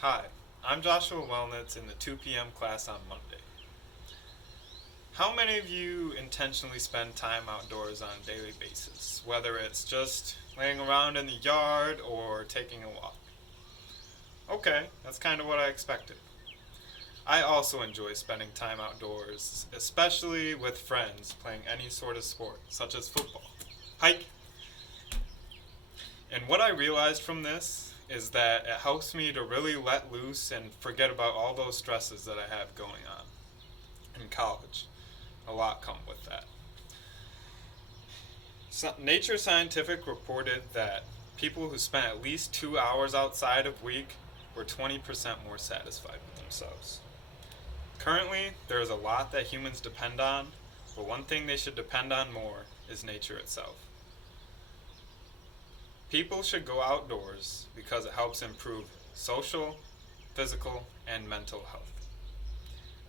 Hi, I'm Joshua Wellnitz in the 2 p.m. class on Monday. How many of you intentionally spend time outdoors on a daily basis, whether it's just laying around in the yard or taking a walk? Okay, that's kind of what I expected. I also enjoy spending time outdoors, especially with friends playing any sort of sport, such as football. Hike. And what I realized from this is that it helps me to really let loose and forget about all those stresses that I have going on in college. A lot come with that. Nature Scientific reported that people who spent at least 2 hours outside a week were 20% more satisfied with themselves. Currently, there is a lot that humans depend on, but one thing they should depend on more is nature itself. People should go outdoors because it helps improve social, physical, and mental health.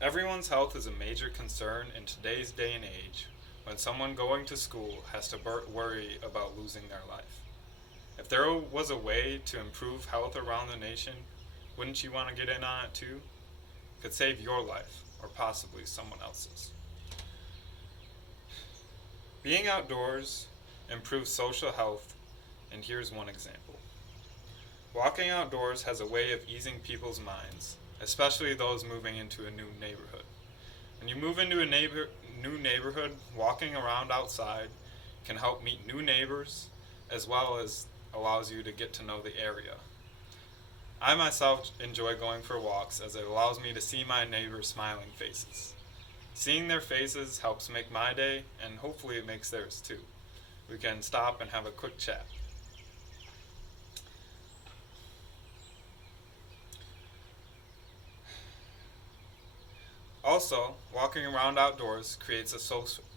Everyone's health is a major concern in today's day and age when someone going to school has to worry about losing their life. If there was a way to improve health around the nation, wouldn't you want to get in on it too? It could save your life or possibly someone else's. Being outdoors improves social health, and here's one example. Walking outdoors has a way of easing people's minds, especially those moving into a new neighborhood. When you move into a new neighborhood, walking around outside can help meet new neighbors as well as allows you to get to know the area. I myself enjoy going for walks as it allows me to see my neighbors' smiling faces. Seeing their faces helps make my day, and hopefully it makes theirs too. We can stop and have a quick chat. Also, walking around outdoors creates a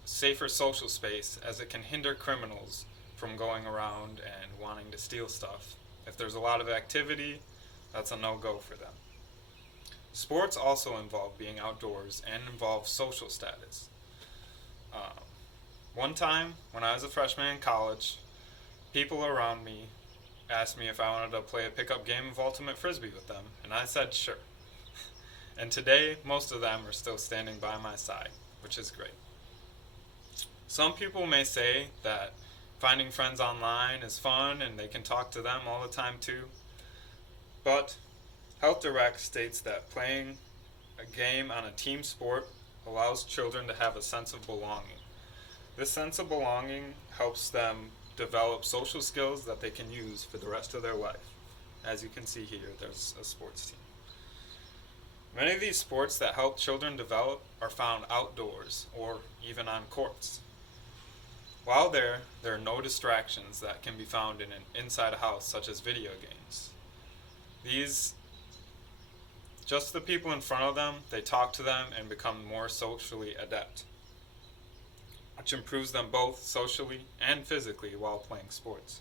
safer social space as it can hinder criminals from going around and wanting to steal stuff. If there's a lot of activity, that's a no-go for them. Sports also involve being outdoors and involve social status. Um, One time, when I was a freshman in college, people around me asked me if I wanted to play a pickup game of Ultimate Frisbee with them, and I said sure. And today, most of them are still standing by my side, which is great. Some people may say that finding friends online is fun and they can talk to them all the time too, but Health Direct states that playing a game on a team sport allows children to have a sense of belonging. This sense of belonging helps them develop social skills that they can use for the rest of their life. As you can see here, there's a sports team. Many of these sports that help children develop are found outdoors or even on courts. While there are no distractions that can be found inside a house, such as video games. These, just the people in front of them, they talk to them and become more socially adept, which improves them both socially and physically while playing sports.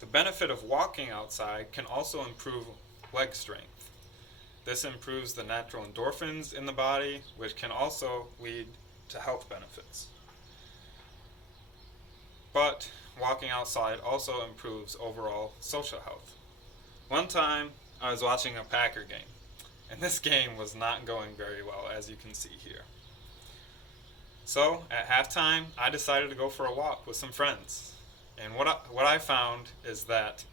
The benefit of walking outside can also improve leg strength. This improves the natural endorphins in the body, which can also lead to health benefits. But walking outside also improves overall social health. One time, I was watching a Packer game, and this game was not going very well, as you can see here. So, at halftime, I decided to go for a walk with some friends. And what I found is that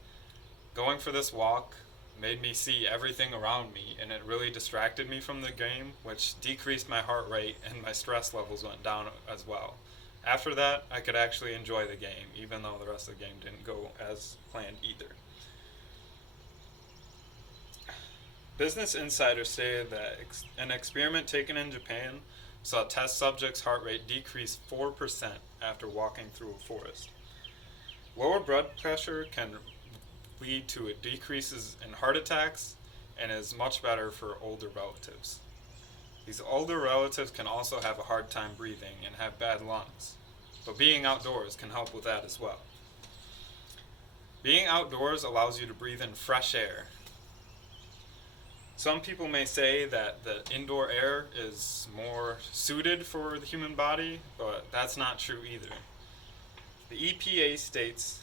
going for this walk made me see everything around me, and it really distracted me from the game, which decreased my heart rate and my stress levels went down as well. After that, I could actually enjoy the game, even though the rest of the game didn't go as planned either. Business Insider stated that an experiment taken in Japan saw test subjects' heart rate decrease 4% after walking through a forest. Lower blood pressure can lead to decreases in heart attacks and is much better for older relatives. These older relatives can also have a hard time breathing and have bad lungs, but being outdoors can help with that as well. Being outdoors allows you to breathe in fresh air. Some people may say that the indoor air is more suited for the human body, but that's not true either. The EPA states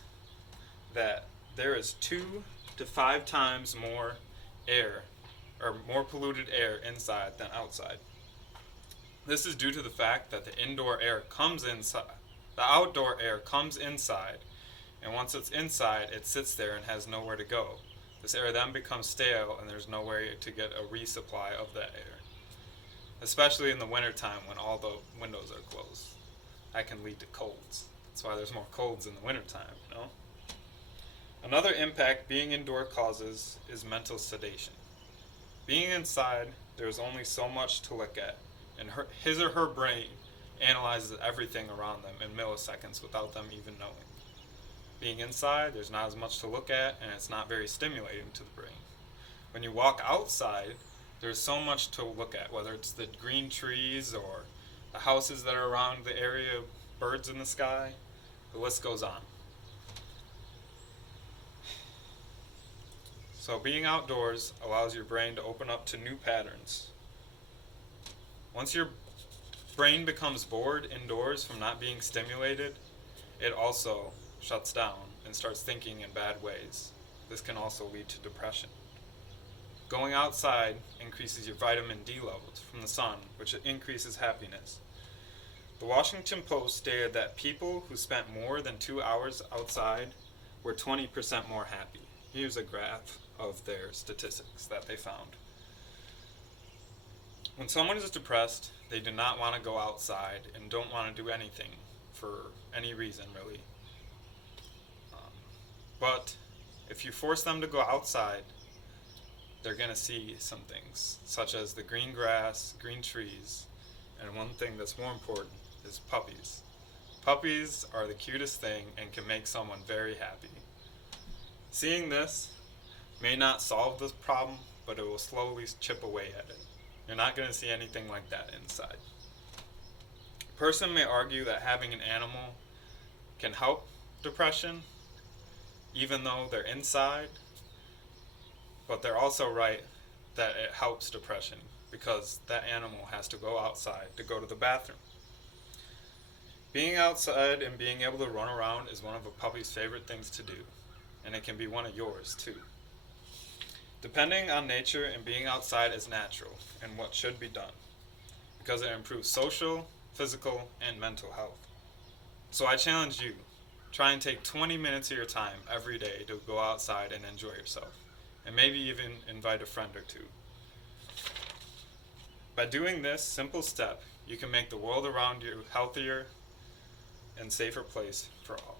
that there is 2 to 5 times more air, or more polluted air inside than outside. This is due to the fact that the indoor air comes inside, the outdoor air comes inside, and once it's inside, it sits there and has nowhere to go. This air then becomes stale and there's no way to get a resupply of that air, especially in the wintertime when all the windows are closed. That can lead to colds. That's why there's more colds in the wintertime, you know? Another impact being indoor causes is mental sedation. Being inside, there's only so much to look at, and his or her brain analyzes everything around them in milliseconds without them even knowing. Being inside, there's not as much to look at, and it's not very stimulating to the brain. When you walk outside, there's so much to look at, whether it's the green trees or the houses that are around the area, birds in the sky, the list goes on. So being outdoors allows your brain to open up to new patterns. Once your brain becomes bored indoors from not being stimulated, it also shuts down and starts thinking in bad ways. This can also lead to depression. Going outside increases your vitamin D levels from the sun, which increases happiness. The Washington Post stated that people who spent more than 2 hours outside were 20% more happy. Here's a graph of their statistics that they found. When someone is depressed, they do not want to go outside and don't want to do anything for any reason, really. But if you force them to go outside, they're going to see some things, such as the green grass, green trees, and one thing that's more important is puppies. Puppies are the cutest thing and can make someone very happy. Seeing this may not solve this problem, but it will slowly chip away at it. You're not going to see anything like that inside. A person may argue that having an animal can help depression, even though they're inside, but they're also right that it helps depression because that animal has to go outside to go to the bathroom. Being outside and being able to run around is one of a puppy's favorite things to do, and it can be one of yours too. Depending on nature and being outside is natural and what should be done because it improves social, physical, and mental health. So I challenge you, try and take 20 minutes of your time every day to go outside and enjoy yourself, and maybe even invite a friend or two. By doing this simple step, you can make the world around you healthier and safer place for all.